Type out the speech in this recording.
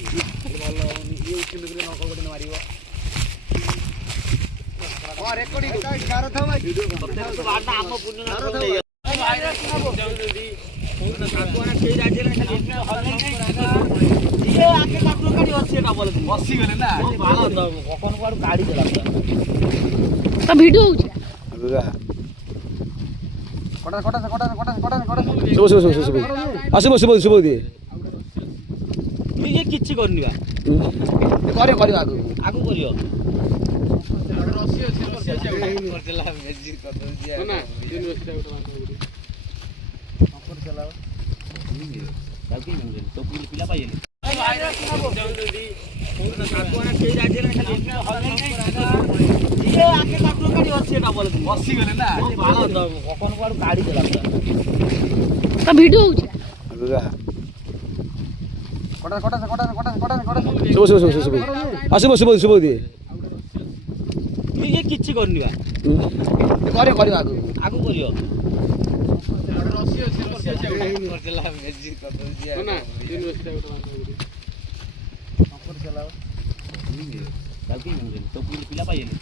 ଭଲ ହଉନି ଇଏ ଉଠିଲେ ନ ଗୋଟେ ମାରିବ ହଁ ରେକର୍ଡିଂ କାର ଥାଉ ଭାଇ ଭିଡିଓ ବାଟା ଆମ ପୁଣ୍ୟ ନା ଭାଇ ଯାଉଛନ୍ତି ସାଗୁଆନା କେହି ରାଜି ନାହିଁ ଖାଲି ଇଏ ଆକେ କାଟୁ କାଟି ଅଛି ଏଟା ବୋଲେ ବସି ଗଲେ ନା କখন କୁଆଡୁ ଗାଡି ଦେଲା ତା ଭିଡିଓ ହଉଛି शुभ दिए ନିଜେ କିଛି କରିନି ବା कर आगु ଆଗକୁ କରିବ ପିଲା ପାଇଲେ ସାଗୁଆନା କେହି ରାଜି ନାହିଁ ଖାଲି ଇଏ ଆକେ କାଟୁ କାଟି ଅଛି ଏଟା ବୋଲେ ବସି ଗଲେ ନା କখন କୁଆଡୁ ଗାଡି ଦେଲା ତା ଭିଡିଓ ହଉଛି शुभ दिए ନିଜେ କିଛି କରିନି ବା कर आगु ଆଗକୁ କରିବ ପିଲା ପାଇଲେ